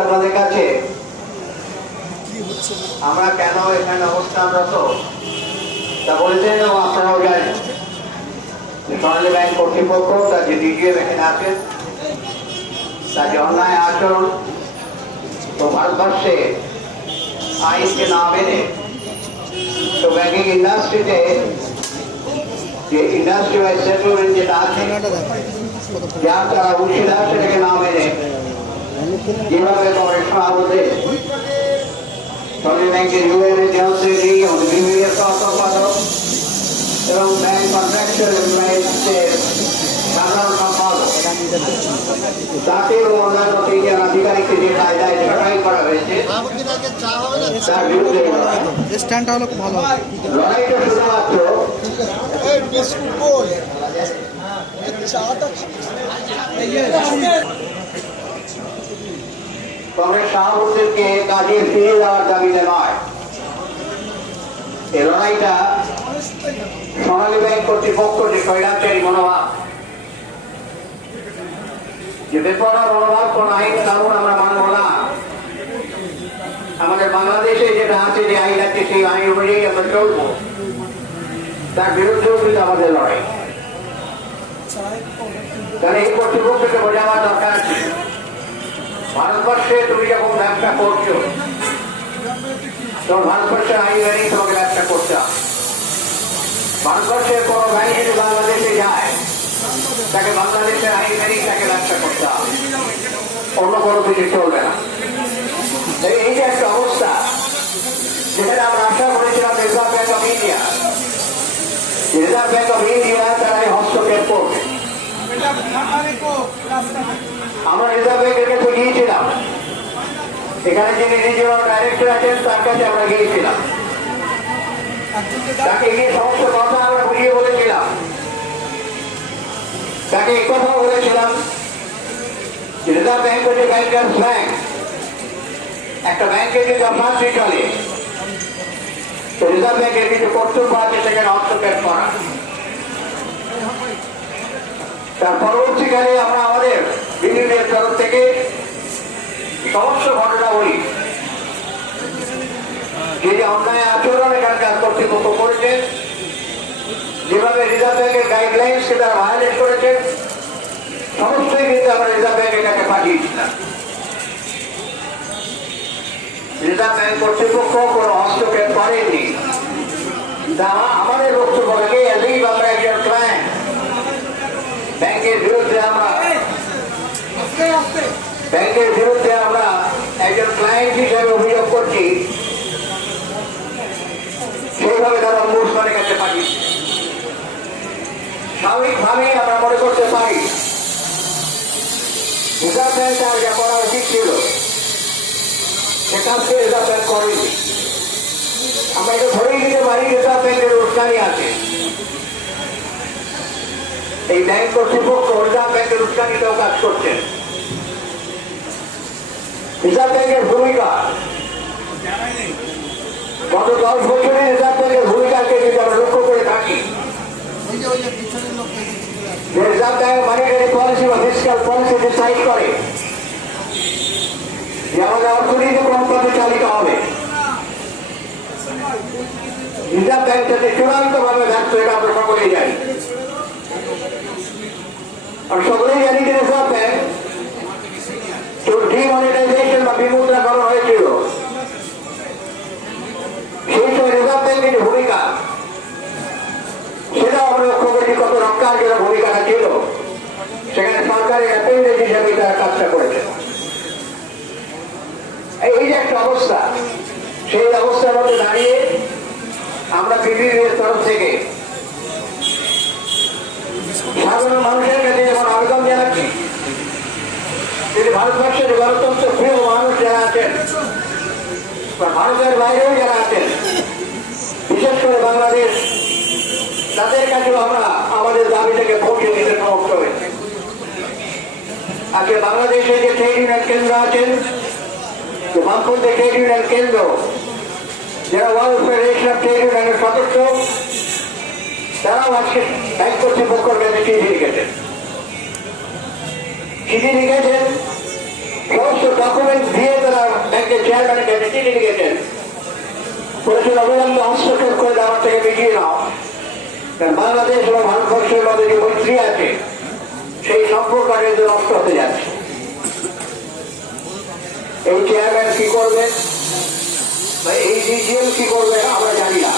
আপনাদের কাছে আমরা কেন এখানে অবস্থানরত তা বলেছেন এবং আপনারাও জানেন। সোনালী ব্যাংক কর্তৃপক্ষ তার যে ডিজিএম এখানে আছেন, তার যে অন্যায় আচরণ তো ভারতবর্ষে আইনকে না মেনে তো ব্যাংকিং ইন্ডাস্ট্রিতে যে ইন্ডাস্ট্রি ওয়াইজ সেটেলমেন্ট যেটা আছে যার তারা অংশীদার সেটাকে না মেনে যেভাবে সভাপতি সোনালী ব্যাংকের ইউএন জেনারেল সেক্রেটারি আমাদের বিভিন্ন সম্পাদক এবং ব্যাংক কন্ট্রাকচুয়াল এমপ্লয়িজের সাধারণ সম্পাদক তাকে ও অন্যান্য তিনজন আধিকারিককে যে কায়দায় ছাঁটাই করা হয়েছে তার বিরুদ্ধে লড়াইটা শুধুমাত্র কংগ্রেস সভাপতিকে কাজে ফিরিয়ে দেওয়ার দাবিতে নয়। এই লড়াইটা সোনালী ব্যাংক কর্তৃপক্ষ যে স্বৈরাচারী মনোভাব, যে বেপরোয়া মনোভাব, কোন আইন কানুন আমরা মানব না, আমাদের বাংলাদেশে যেটা আছে যে আইন আছে সেই আইন অনুযায়ী আমরা চলবো, তার বিরুদ্ধেও কিন্তু আমাদের লড়াই। তাহলে এই কর্তৃপক্ষকে বোঝাবার দরকার আছে ভারতবর্ষে তুমি যখন ব্যবসা করছো তখন ভারতবর্ষের আইন মেনেই তোমাকে ব্যবসা করতে হবে। ভারতবর্ষের কোনো গাড়ি যদি বাংলাদেশে যায় তাকে বাংলাদেশের আইন মেনেই তাকে ব্যবসা করতে হবে, অন্য কোনো কিছু চলবে না। এই যে একটা অবস্থা যেখানে আমরা আশা করেছিলাম রিজার্ভ ব্যাংক অফ ইন্ডিয়া তারা হস্তক্ষেপ করবে। আমরা রিজার্ভ ব্যাংকের কাছে গিয়েছিলাম, এখানে যিনি রিজিওনাল ডাইরেক্টর আছেন তার কাছে আমরা গিয়েছিলাম, তাকে গিয়ে সমস্ত কথা আমরা বুঝিয়ে বলেছিলাম। তাকে এই কথাও বলেছিলাম রিজার্ভ ব্যাংক হচ্ছে ব্যাংকার্স ব্যাংক, একটা ব্যাংকের যদি অশান্তি চলে রিজার্ভ ব্যাংকের কিছু কর্তব্য আছে সেখানে হস্তক্ষেপ করা। তার পরবর্তীকালে আমরা আমাদের বিভিন্ন তরফ থেকে সমস্ত ঘটনা বলি যে অন্যায় আচরণ এখানকার কর্তৃপক্ষ করেছেন, যেভাবে রিজার্ভ ব্যাংকের গাইডলাইন্সকে তারা ভায়োলেট করেছেন, সমস্তই কিন্তু আমরা রিজার্ভ ব্যাংকের কাছে পাঠিয়েছিলাম। রিজার্ভ ব্যাংক কর্তৃপক্ষ কোনো হস্তক্ষেপ করেননি। আমাদের বক্তব্যকে আমরা একজন ক্লায়েন্ট ব্যাংকের বিরুদ্ধে আমরা একজন ক্লায়েন্ট হিসেবে অভিযোগ করছি, সেইভাবে তারা অম্বুডসম্যানের কাছে পাঠিয়েছে। স্বাভাবিকভাবেই আমরা মনে করতে পারি রিজার্ভ ব্যাংক তার যা করা উচিত ছিল সে কাজকে রিজার্ভ ব্যাংক করেনি। আমরা এটা ধরেই নিতে পারি রিজার্ভ ব্যাংকের উস্কানি আছে। এই ব্যাংক কর্তৃপক্ষ রিজার্ভ ব্যাংকের উস্কানিতেও কাজ করছেন। রিজার্ভ ব্যাংকের ভূমিকা গত 10 বছরে রিজার্ভ ব্যাংকের ভূমিকাকে যদি আমরা লক্ষ্য করে থাকি, রিজার্ভ ব্যাংক মনিটারি পলিসি বা ফিসক্যাল পলিসি ডিসাইড করে যে আমাদের অর্থনীতি কোন পথে চালিত হবে। রিজার্ভ ব্যাংক যাতে চূড়ান্ত ভাবে ব্যর্থ, এটা আমরা সকলেই জানি। আর সকলেই জানি যে রিজার্ভ ব্যাংক ডিমনিটাইজেশন বা বিমুদ্রাকরণ হয়েছিল, সেই সময় রিজার্ভ ব্যাংকের ভূমিকা সেটাও আমরা লক্ষ্য করেছি কত রক্ষার জন্য ভূমিকাটা ছিল। সেখানে সরকারের অ্যাপেন্ডেজ হিসেবে তারা কাজটা করেছে। এই যে একটা অবস্থা, সেই অবস্থার মধ্যে দাঁড়িয়ে আমরা বিডিএর তরফ থেকে সাধারণ মানুষের কাছে যেমন আবেদন জানাচ্ছি, যদি ভারতবর্ষের গণতন্ত্র প্রিয় মানুষ যারা আছেন বা ভারতের বাইরেও যারা আছেন, বিশেষ করে বাংলাদেশ, তাদের কাছেও আমরা আমাদের দাবিটাকে পৌঁছে দিতে সমর্থ হয়েছে। আজকে বাংলাদেশে যে ট্রেড ইউনিয়ন কেন্দ্র আছেন, যে বামপন্থী ট্রেড ইউনিয়ন কেন্দ্র, যারা ওয়ার্ল্ড ফেডারেশন অফ ট্রেড ইউনিয়নের সদস্য, তারাও আজকে ব্যাংক কর্তৃপক্ষের কাছে চিঠি লিখেছেন। চিঠি লিখেছেন, সমস্ত ডকুমেন্ট দিয়ে তারা ব্যাংকের চেয়ারম্যানের কাছে চিঠি লিখেছেন, বলেছেন অবিলম্বে হস্তক্ষেপ করে দেওয়ার থেকে মিটিয়ে নাও। কারণ বাংলাদেশ এবং ভারতবর্ষের মধ্যে যে মৈত্রী আছে সেই সম্পর্ক নষ্ট হতে যাচ্ছে। এই চেয়ারম্যান কি করবেন বা এই ডিজিএম কি করবে আমরা জানি না,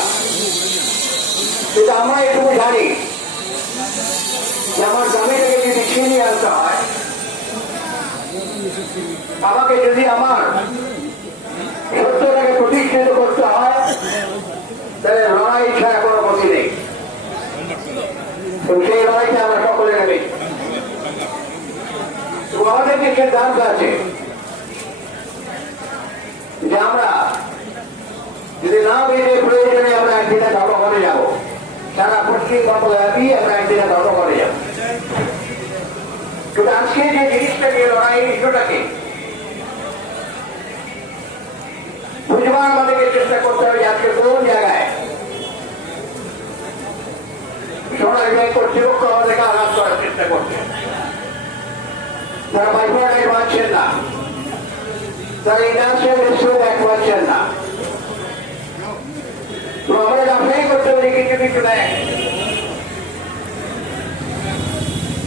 কিন্তু আমরা এটুকু জানি যে আমার জমিটাকে যদি ছিনিয়ে আনতে হয়, আমাকে যদি আমার সত্যটাকে প্রতিষ্ঠিত করতে হয়, তাহলে লড়াই ছাড়া কোনো গতি নেই। সেই লড়াইটা আমরা সকলে নেবে। আমাদের যে সিদ্ধান্ত আছে যে আমরা যদি না বেরিয়ে প্রয়োজনে আমরা একদিনে ধর্মঘটে যাব, সারা পশ্চিমবঙ্গ ব্যাপী আমরা একদিনে ধর্মঘটে যাব। কিন্তু আজকে যে জিনিসটাকে লড়াই ইস্যুটাকে বুঝবার আমাদেরকে চেষ্টা করতে হবে যে আজকে কোন জায়গায় সোনালী ব্যাংক কর্তৃপক্ষ আমাদেরকে আঘাত করার চেষ্টা করছে। তারা মাইক্রোরাইট পাচ্ছেন না, তারা ইন্ডাস্ট্রিয়াল ডিস্ট্রিক্ট ব্যাংক পাচ্ছেন না। তো আমাদের আপনাই করতে পারি কিছু কিছু ব্যাংক,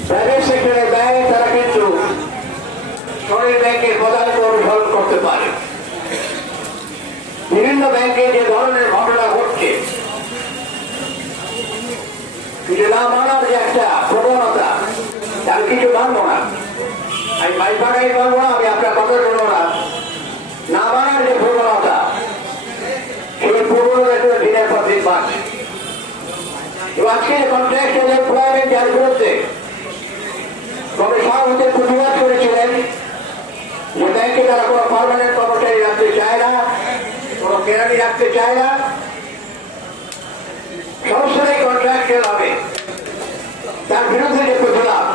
প্রাইভেট সেক্টরের ব্যাংক, তারা কিন্তু সোনালী ব্যাংকের পদার্থ অনুসরণ করতে পারে। বিভিন্ন ব্যাংকে যে ধরনের ঘটনা ঘটছে, কিছু না মানার যে একটা প্রবণতা, তার কিছু মানবো না, আমি মাইপাড়াই মানবো না, আমি আপনার কথা শুনবো না, না মানার যে প্রবণতা, সেই প্রবণতা দিনের পর দিন বাড়ছে। এবং আজকে কন্ট্রাকচুয়াল এমপ্লয়মেন্ট যার বিরুদ্ধে কমিশন হতে প্রতিবাদ করেছিলেন যে ব্যাংকে তারা কোনো পার্মানেন্ট কর্মচারী রাখতে চায় না, কোনো কেরানি রাখতে চায় না, সমস্যাটাই কন্ট্রাকচুয়াল হবে, তার বিরুদ্ধে যে প্রতিবাদ,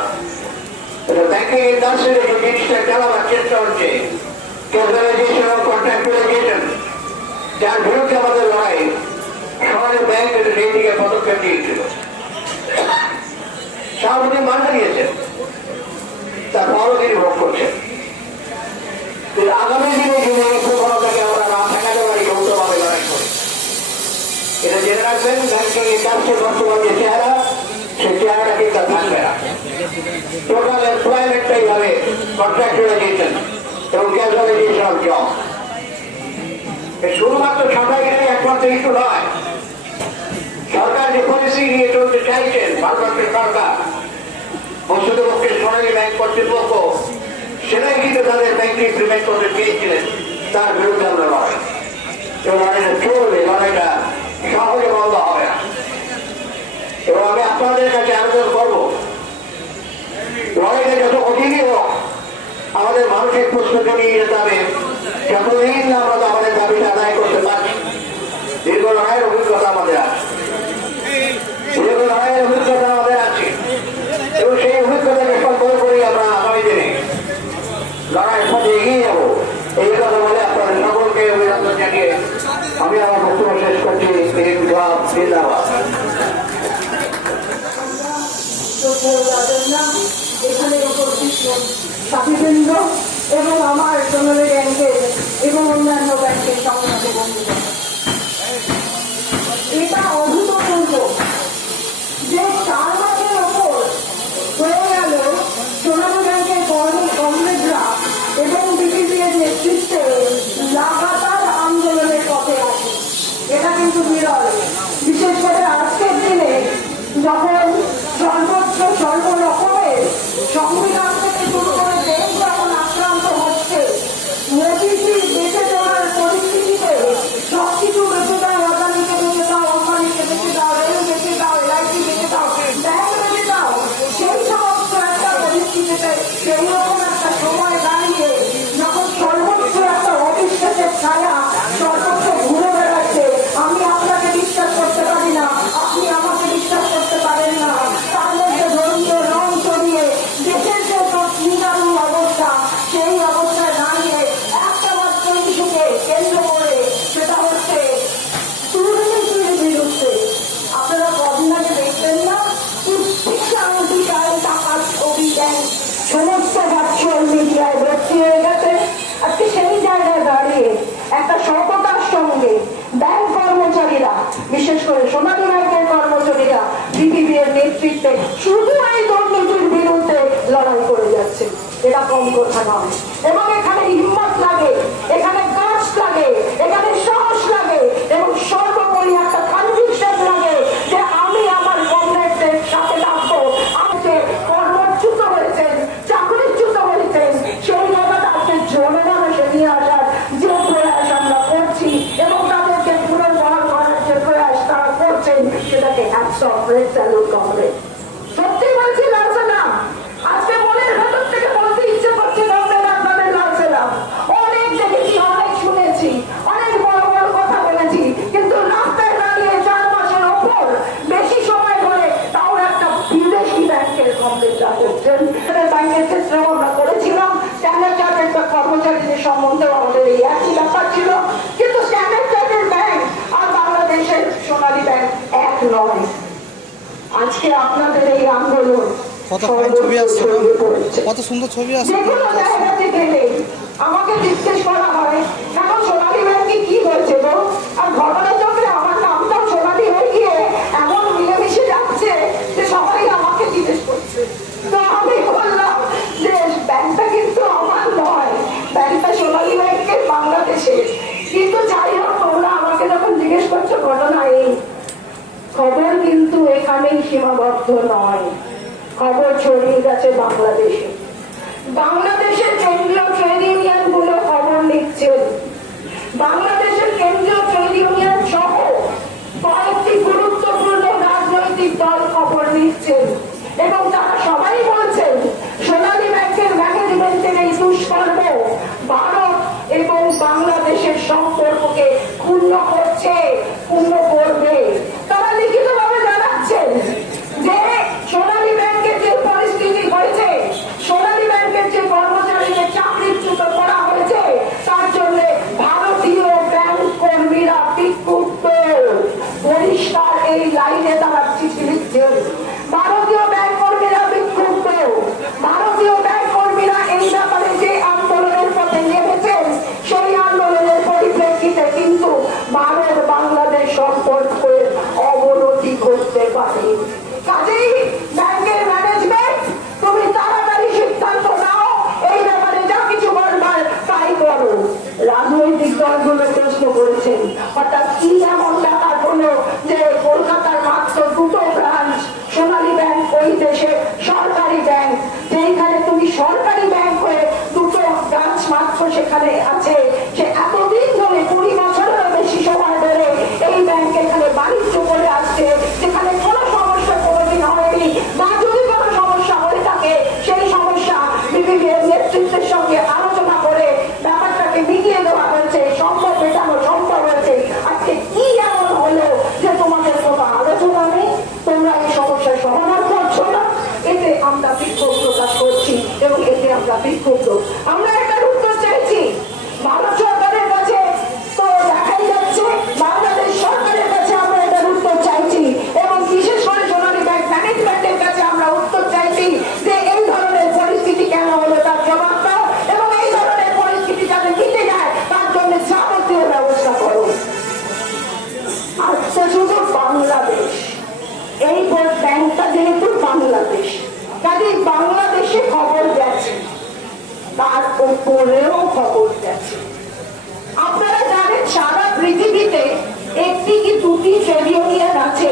ব্যাংকিং ইন্ডাস্ট্রিতে যে জিনিসটা চালাবার চেষ্টা হচ্ছে, ক্যাপিটালাইজেশন ও কন্ট্রাকচুয়ালাইজেশন, যার বিরুদ্ধে আমাদের লড়াই, সোনালী ব্যাংক সেই দিকে পদক্ষেপ নিয়েছিল, সামনে মানা দিয়েছেন, তার বড় তিনি ভোগ করছেন। আগামী দিনে যদি এই প্রবণতাকে আমরা না ঠেকাতে পারি, যৌথভাবে লড়াই করি, এটা জেনে রাখবেন, ব্যাংকিং ইন্ডাস্ট্রির বর্তমান যে চেহারা, সেই চেহারাটা কিন্তু থাকবে না। টোটাল এমপ্লয়মেন্টটাই হবে কন্ট্রাকচুয়ালাইজেশন এবং ক্যাজুয়ালাইজেশন অফ জব। শুধুমাত্র ছাঁটাইটাই একমাত্র ইস্যু নয়। সরকার যে পলিসি নিয়ে চলতে চাইছেন, ভারতবর্ষের সরকার, বস্তুতপক্ষে সোনালী ব্যাংক কর্তৃপক্ষ সেটাই কিন্তু তাদের ব্যাংকে ইমপ্লিমেন্ট করতে চেয়েছিলেন, তার বিরুদ্ধে আমরা লড়াই। এবং লড়াইটা চলবে, লড়াইটা সহজে বন্ধ হবে না। এবং আমি আপনাদের কাছে আবেদন করবো, লড়াইটা যত কঠিনই হোক, আমাদের মানসিক প্রস্তুতি নিয়ে যেতে হবে। যতদিন আমরা তো আমাদের দাবিটা আদায় করতে পারছি, দীর্ঘ লড়াইয়ের অভিজ্ঞতা আমাদের আছে, দীর্ঘ লড়াইয়ের অভিজ্ঞতা আমাদের আছে, এবং সেই অভিজ্ঞতাকে সম্পর্ক করেই আমরা আগামী দিনে লড়াইয়ের পথে এগিয়ে যাবো। এই কথা বলে আপনাদের সকলকে অভিনন্দন জানিয়ে আমি আমার বক্তব্য শেষ করছি। জিন্দাবাদ। এখানে উপস্থিত সাথীবৃন্দ এবং আমার সোনালী ব্যাংকের এবং অন্যান্য ব্যাংকের সংসদে বন্ধুরা, এটা অভূতপূর্ব যে 4 মাসের ওপর হয়ে গেল সোনালী ব্যাংকের কমরেডরা এবং বিপিসিএর নেতৃত্বে লাগাতার আন্দোলনের পথে আছে। এটা কিন্তু বিরল, বিশেষ করে আজকের দিনে যখন সর্বত্র সর্বরকমের সংবিধান থেকে শুরু করে দেশ যখন আক্রান্ত হচ্ছে, মোদীজি বেঁচে যাওয়ার পরিস্থিতিতে ব্যাংক কর্মচারীরা, বিশেষ করে সোনালী ব্যাংকের কর্মচারীরা বিপিবি এর নেতৃত্বে শুধু এই দুর্নীতির বিরুদ্ধে লড়াই করে যাচ্ছে। এটা কম কথা নয়। এবং এখানে হিম্মত লাগে, এখানে গাছ লাগে, এখানে সাহস লাগে এবং সর্বোপরি একটা কনভিকশন লাগে যে আমি আমার কমরেডদের সাথে থাকবো। আজকে কর্মচ্যুত হয়েছেন, চাকরিচ্যুত হয়েছেন, সেই জায়গাটা আজকে জনমানুষে নিয়ে আসার যে প্রয়াস আমরা করছি এবং তাদেরকে পুনর্বহাল করার যে প্রয়াস তারা করছেন, সেটাকে কমরেড সত্যি বলছি লাল সালাম। আজকে মনের ভেতর থেকে বলতে ইচ্ছে করছে আপনাদের লাল সালাম। অনেক দেখেছি, অনেক শুনেছি, অনেক বড় বড় কথা বলেছি, কিন্তু রাস্তায় দাঁড়িয়ে 4 মাসের ওপর বেশি সময় ধরে তাও একটা বিদেশি ব্যাংকের কমরেডরা করছেন। ব্যাংকের ক্ষেত্রেও আমরা করেছিলাম, স্ট্যান্ডার্ড চার্টার্ড কর্মচারীদের সম্বন্ধে আমাদের এই একই ব্যাপার ছিল, কিন্তু স্ট্যান্ডার্ড চার্টার্ড ব্যাংক আর বাংলাদেশের সোনালী ব্যাংক এক নয়। আজকে আপনাদের এই আন্দোলন কত ফাইন ছবি আসছে, কত সুন্দর ছবি আসছে। যেগুলো জায়গাতে গেলে আমাকে জিজ্ঞেস করা হয় এখন সোনালী ব্যাংকে কি হয়েছে গো, আর ঘটনা চক্রে আমার নামটাও সোনালী হয়ে গিয়ে এমন মিলেমিশে যাচ্ছে যে সবাই আমাকে জিজ্ঞেস করছে। তো আমি বললাম যে ব্যাংকটা কিন্তু আমার নয়, ব্যাংকটা সোনালী ব্যাংকের বাংলাদেশের। কিন্তু যাই হোক, তোমরা আমাকে যখন জিজ্ঞেস করছো ঘটনা এই, খবর কিন্তু এখানেই সীমাবদ্ধ নয়, খবর ছড়িয়ে গেছে বাংলাদেশে। বাংলাদেশের কেন্দ্রীয় ট্রেড ইউনিয়ন গুলো খবর লিখছেন, বাংলাদেশের কেন্দ্রীয় ট্রেড ইউনিয়ন সহ কয়েকটি গুরুত্বপূর্ণ রাজনৈতিক দল খবর লিখছেন এবং তারা সবাই বলছেন সোনালী ব্যাংকের ম্যানেজমেন্টের এই দুষ্কর্ম ভারত এবং বাংলাদেশের সম্পর্ককে ক্ষুণ্ণ করছে, ক্ষুণ্ণ করবে। তারা লিখিতভাবে জানাচ্ছেন যে সোনালী ব্যাংকের যে পরিস্থিতি হয়েছে, সোনালী ব্যাংকের যে কর্মচারীদের চাকরিচ্যুত করা হয়েছে, তার জন্য ভারতীয় ব্যাংক কর্মীরা বিক্ষুব্ধ। পরিষ্কার এই লাইনে তারা চিঠি লিখছেন, ভারতীয় ব্যাংক কর্মীরা বিক্ষুব্ধ। ভারতীয় ব্যাংক কর্মীরা এই ব্যাপারে যে আন্দোলনের পথে নেমেছেন, সেই আন্দোলনের পরিপ্রেক্ষিতে কিন্তু ভারত বাংলাদেশ সম্পর্কের অবনতি ঘটতে পারে। কাজেই ব্যাংকের ম্যানেজমেন্ট, তুমি তাড়াতাড়ি সিদ্ধান্ত নাও, এই ব্যাপারে যা কিছু বলবার তাই করো। রাজনৈতিক দলগুলো প্রশ্ন করেছেন অর্থাৎ কি এমন ব্যাপার হলো যে কলকাতার মাত্র 2টো ব্রাঞ্চ সোনালী ব্যাংক ওই দেশে সরকারি ব্যাংক, যেখানে তুমি সরকারি ব্যাংক হয়ে 2টো ব্রাঞ্চ মাত্র সেখানে আছে, সে এতদিন ধরে 20 বছরেরও বেশি সময় ধরে এই ব্যাংক এখানে বাণিজ্য করে আসছে, যেখানে কোনো সমস্যা কোনোদিন হয়নি, বা যদি কোনো সমস্যা হয়ে থাকে সেই সমস্যা বিপিবি এর নেতৃত্বের সঙ্গে আলোচনা করে ব্যাপারটাকে মিটিয়ে দেওয়া হয়েছে, সম্ভব মেটানো সম্ভব হয়েছে। আজকে কি এমন হলো যে তোমাদের কোনো আলোচনা নেই, তোমরা এই সমস্যার সমাধান করছো না? এতে আমরা বিক্ষোভ প্রকাশ করছি এবং এতে আমরা বিক্ষুব্ধ। আমরা একটা উত্তর চাইছি ভারত সরকারের কাছে, তো দেখাই যাচ্ছে বাংলাদেশ সরকারের কাছে আমরা এটার উত্তর চাইছি এবং বিশেষ করে সোনালী ব্যাংক ম্যানেজমেন্টের কাছে আমরা উত্তর চাইছি যে এই ধরনের পরিস্থিতি কেন হলো তার জবাব দাও এবং এই ধরনের পরিস্থিতি যাতে মিটে যায় তার জন্য যাবতীয় ব্যবস্থা করো। আজকে শুধু বাংলাদেশ, এই ব্যাংকটা যেহেতু বাংলাদেশ, কাজে বাংলাদেশে খবর গেছে, তার উপরেও খবর গেছে। আপনারা জানেন সারা পৃথিবীতে একটি কি 2টি ট্রেড ইউনিয়ন আছে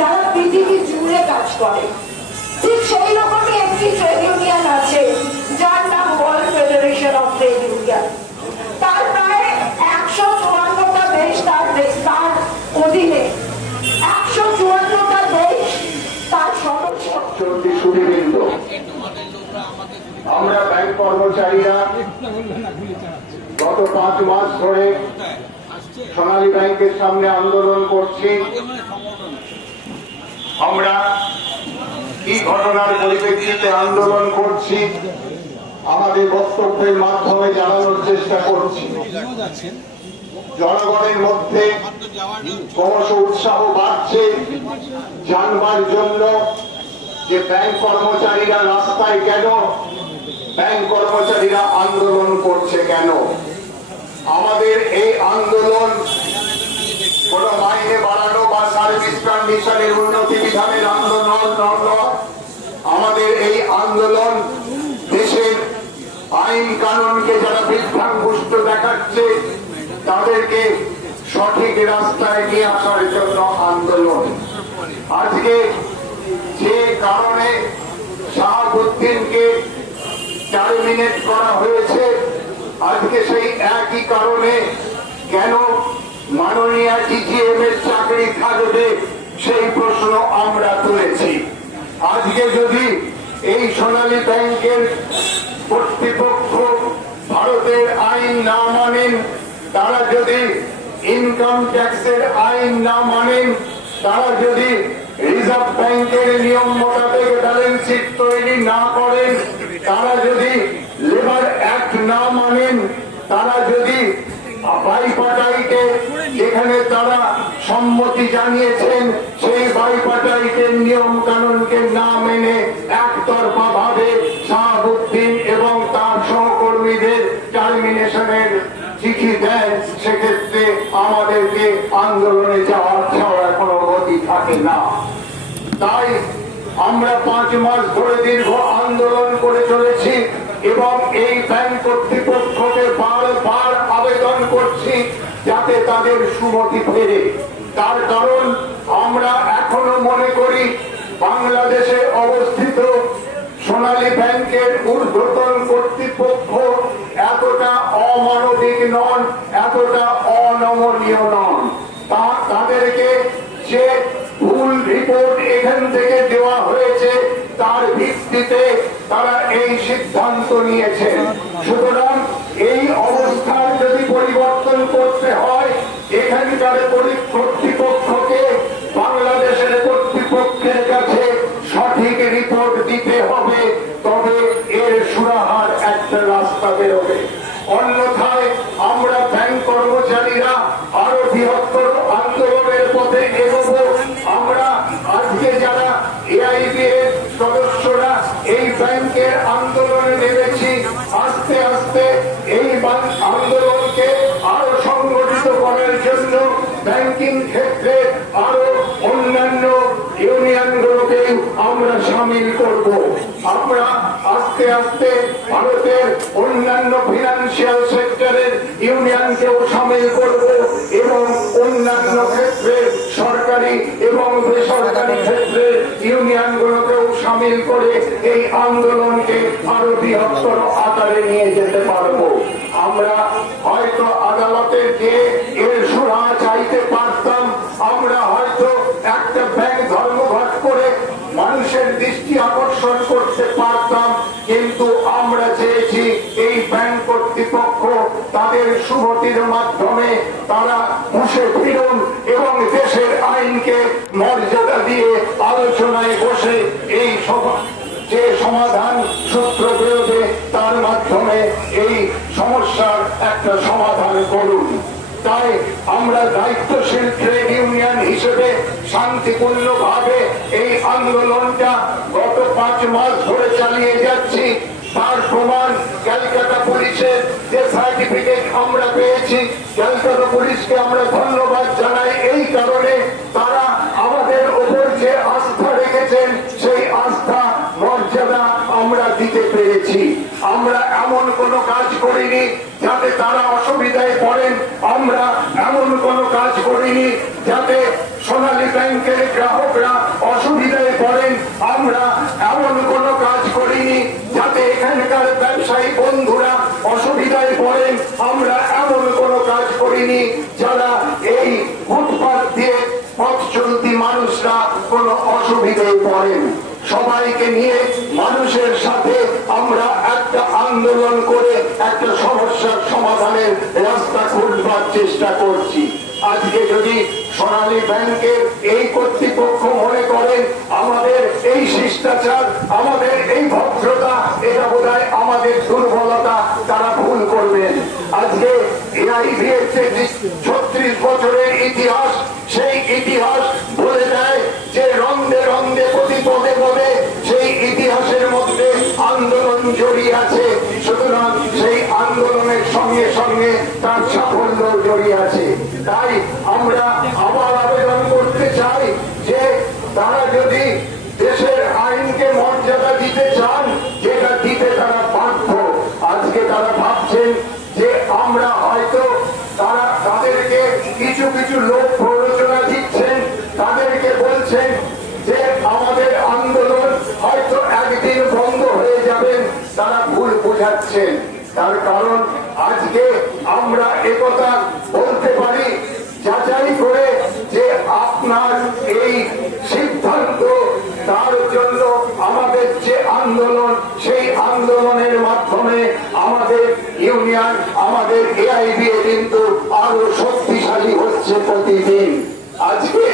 যারা পৃথিবী জুড়ে কাজ করে। ঠিক সেই রকমই একটি ট্রেড ইউনিয়ন আছে যার নাম world federation of trade union. তার প্রায় 154টা দেশ তার অধীনে, 154টা দেশ তার সদস্য। সুদীবৃন্দ, আমরা ব্যাংক কর্মচারীরা গত 5 মাস ধরে সোনালী ব্যাংকের সামনে আন্দোলন করছি। আমরা কি ঘটনার পরিপ্রেক্ষিতে আন্দোলন করছি আমাদের বক্তব্যের মাধ্যমে জানানোর চেষ্টা করছি। জনগণের মধ্যে ক্রমশ উৎসাহ বাড়ছে জানবার জন্য যে ব্যাংক কর্মচারীরা রাস্তায় কেন, ব্যাংক কর্মচারীরা আন্দোলন করছে কেন। আমাদের এই আন্দোলন মিশনের উন্নতি বিধানের আন্দোলন নয়। আমাদের এই আন্দোলন দেশের আইন কানুনকে যারা বিভ্রান্তগ্রস্ত দেখাচ্ছে তাদেরকে সঠিক রাস্তায় নিয়ে আসার জন্য আন্দোলন। আজকে যে কারণে শাহাবুদ্দিনকে টার্মিনেট করা হয়েছে, আজকে সেই একই কারণে কেন মাননীয় ডিজিএম এর চাকরি থাকবে সেই প্রশ্ন আমরা তুলেছি। আজকে যদি এই সোনালী ব্যাংকের কর্তৃপক্ষ ভারতের আইন না মানেন, তারা যদি ইনকাম ট্যাক্সের আইন না মানেন, তারা যদি রিজার্ভ ব্যাংকের নিয়ম মোতাবেক ব্যালেন্স শিট তৈরি না করেন, তারা যদি লেবার অ্যাক্ট না মানেন, তারা যদি বাইপাটাইকে যেখানে তারা সম্মতি জানিয়েছেন সেই বাইপাটাইকের নিয়ম কানুনকে না মেনে একতরফা ভাবে শাহাবুদ্দিন এবং তার সহকর্মীদের টার্মিনেশনের চিঠি দেন, সেক্ষেত্রে আমাদেরকে আন্দোলনে যাওয়ার ছাড়া কোনো গতি থাকে না। তাই আমরা 5 মাস ধরে দীর্ঘ আন্দোলন করে চলেছি এবং এই ব্যাংক কর্তৃপক্ষকে বারবার আবেদন করছি যাতে তাদের সুমতি ফেরে। তার কারণ আমরা এখনো মনে করি বাংলাদেশে অবস্থিত সোনালী ব্যাংকের ঊর্ধ্বতন কর্তৃপক্ষ এতটা অমানবিক নন, এতটা অনমনীয় নন। তাদেরকে যে ভুল রিপোর্ট এখান থেকে দেওয়া হয়েছে তার ভিত্তিতে তারা এই সিদ্ধান্ত নিয়েছেন। সুতরাং এই অবস্থার যদি পরিবর্তন করতে হয়, এখানকার কর্তৃপক্ষকে বাংলাদেশের কর্তৃপক্ষের কাছে সঠিক রিপোর্ট দিতে হবে, তবে এর সুরাহার একটা রাস্তা বেরোবে। অন্যথায় আমরা ব্যাংক কর্মচারীরা আরো বৃহত্তর আন্দোলনের পথে এগোবো। আমরা আজকে যারা এআইবি এর সদস্যরা এই ব্যাংকের আন্দোলনে নেমেছি, আস্তে আস্তে এই আন্দোলনকে আরো সংগঠিত করার জন্য ব্যাংকিং ক্ষেত্রে আরো অন্যান্য ইউনিয়নগুলোকে আমরা সামিল করব। আমরা আস্তে আস্তে ভারতের অন্যান্য ফিনান্সিয়াল সেক্টরের ইউনিয়নকেও সামিল করব এবং অন্যান্য ক্ষেত্রে সরকারি এবং বেসরকারি ক্ষেত্রে ইউনিয়নগুলোকেও সামিল করে এই আন্দোলনকে আরো বৃহত্তর আকারে নিয়ে যেতে পারবো। আমরা হয়তো আদালতে গিয়ে এর সুরাহা চাইতে পারতাম, আমরা হয়তো একটা ব্যাংক ধর্মঘট করে মানুষের দৃষ্টি আকর্ষণ করতে পারতাম, কিন্তু আমরা চেয়েছি এই ব্যাংক কর্তৃপক্ষ তাদের সুমতির মাধ্যমে তারা বসে ফিরুন এবং দেশের আইনকে মর্যাদা দিয়ে আলোচনায় বসে এই যে সমাধান সূত্র বেরোবে তার মাধ্যমে এই সমস্যার একটা সমাধান করুন। তাই আমরা দায়িত্বশীল ট্রেড ইউনিয়ন হিসেবে শান্তিপূর্ণভাবে এই আন্দোলনটা গত 5 মাস ধরে চালিয়ে যাচ্ছি। তার প্রমাণ ক্যালকাটা পুলিশের যে সার্টিফিকেট আমরা পেয়েছি, ক্যালকাটা পুলিশকে আমরা ধন্যবাদ জানাই এই কারণে তারা আমাদের উপর যে আস্থা রেখেছেন সেই আস্থা মর্যাদা আমরা দিতে পেরেছি। আমরা এমন কোনো কাজ করিনি যাতে তারা অসুবিধায় পড়েন, আমরা এমন কোনো কাজ করিনি যাতে সোনালী ব্যাংকের গ্রাহকরা অসুবিধায় পড়েন, আমরা এমন কোনো কাজ করিনি যাতে এখানকার ব্যবসায়ী বন্ধুরা অসুবিধায় পড়েন, আমরা এমন কোনো কাজ করিনি যারা এই ফুটপাত দিয়ে পথ চলতি মানুষরা কোনো অসুবিধায় পড়েন। সবাইকে নিয়ে মানুষের সাথে আমরা একটা আন্দোলন করে একটা সমস্যার সমাধানের রাস্তা খুঁজবার চেষ্টা করছি। আজকে যদি সোনালী ব্যাংকের এই কর্তৃপক্ষ মনে করেন আমাদের এই শিষ্টাচার, আমাদের এই ভদ্রতা এটা বোধহয় আমাদের দুর্বলতা, তারা ভুল করবেন। আজকে এআইবি এর 36 বছরের ইতিহাস, সেই ইতিহাস বলে দেয় যে রন্ধে রন্ধে প্রতি পদে পদে সেই ইতিহাসের মধ্যে আন্দোলন জড়িয়ে আছে। সুতরাং সেই আন্দোলনের সঙ্গে সঙ্গে তার সাফল্য জড়িয়ে আছে। তাই আমরা আবার আবেদন করতে চাই যে দেখাচ্ছেন। তার কারণ আজকে আমরা একথা বলতে পারি যাচাই করে যে আপনার এই সিদ্ধান্ত, তার জন্য আমাদের যে আন্দোলন, সেই আন্দোলনের মাধ্যমে আমাদের ইউনিয়ন, আমাদের এআইবিএ কিন্তু আরো শক্তিশালী হচ্ছে প্রতিদিন। আজকে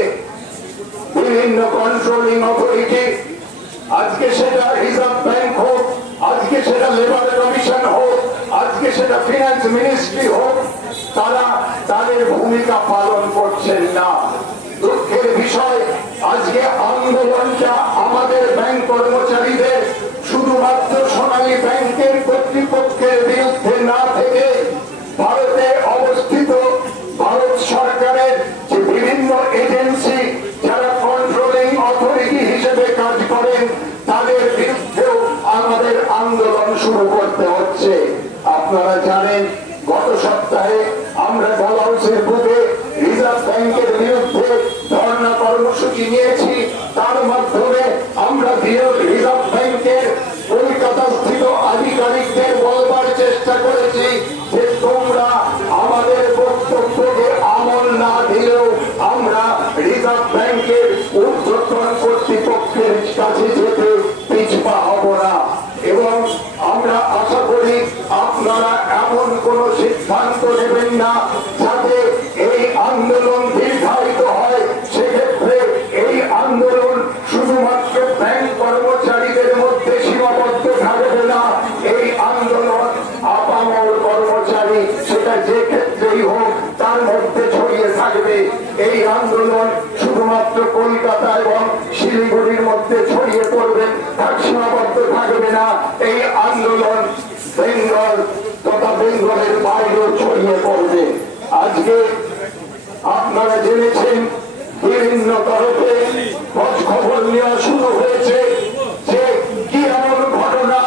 বিভিন্ন কন্ট্রোলিং অথরিটি, আজকে সেটা রিজার্ভ ব্যাংক হোক, আজকে সেটা লেবার কমিশন হোক, আজকে সেটা ফিনান্স মিনিস্ট্রি হোক, তারা তাদের ভূমিকা পালন করছেন না। দুঃখের বিষয়, আজকে আন্দোলনটা আমাদের ব্যাংক কর্মচারীদের শুধুমাত্র সোনালী ব্যাংকের কর্তৃপক্ষের বিরুদ্ধে না থেকে ভারতে অবস্থিত ভারত সরকারের যে বিভিন্ন এজেন্সি যারা কন্ট্রোলিং অথরিটি হিসেবে কাজ করেন তাদের বিরুদ্ধেও আমাদের আন্দোলন শুরু করতে হচ্ছে। আপনারা জানেন গত সপ্তাহে আমরা ডালহাউসের বুকে রিজার্ভ ব্যাংকের বিরুদ্ধে ধর্ণা কর্মসূচি নিয়েছি। তার মাধ্যমে আমরা রিজার্ভ ব্যাংকের কলকাতাস্থিত আধিকারিকদের বলবার চেষ্টা করেছি যে তোমরা আমাদের বক্তব্যকে আমল না দিলেও আমরা রিজার্ভ ব্যাংকের ঊর্ধ্বতন কর্তৃপক্ষের কাছে যেতে পিছপা হব না। এবং আমরা আশা করি আপনারা এমন কোন সিদ্ধান্ত নেবেন না যাতে এই আন্দোলন দীর্ঘায়িত হয়। সেক্ষেত্রে এই আন্দোলন শুধুমাত্র ব্যাংক কর্মচারীদের মধ্যে সীমাবদ্ধ থাকবে না, এই আন্দোলন আপামর কর্মচারী সেটা যে ক্ষেত্রেই হোক তার মধ্যে ছড়িয়ে থাকবে। এই আন্দোলন শুধুমাত্র কলকাতা এবং শিলিগুড়ির মধ্যে ছড়িয়ে পড়বে, সীমাবদ্ধ থাকবে না। এই আন্দোলন বেঙ্গল তথা বেঙ্গলের বাইরেও ছড়িয়ে পড়বে। আজকে আপনারা জেনেছেন বিভিন্ন তরফে খোঁজ খবর নেওয়া শুরু হয়েছে যে কি এমন ঘটনা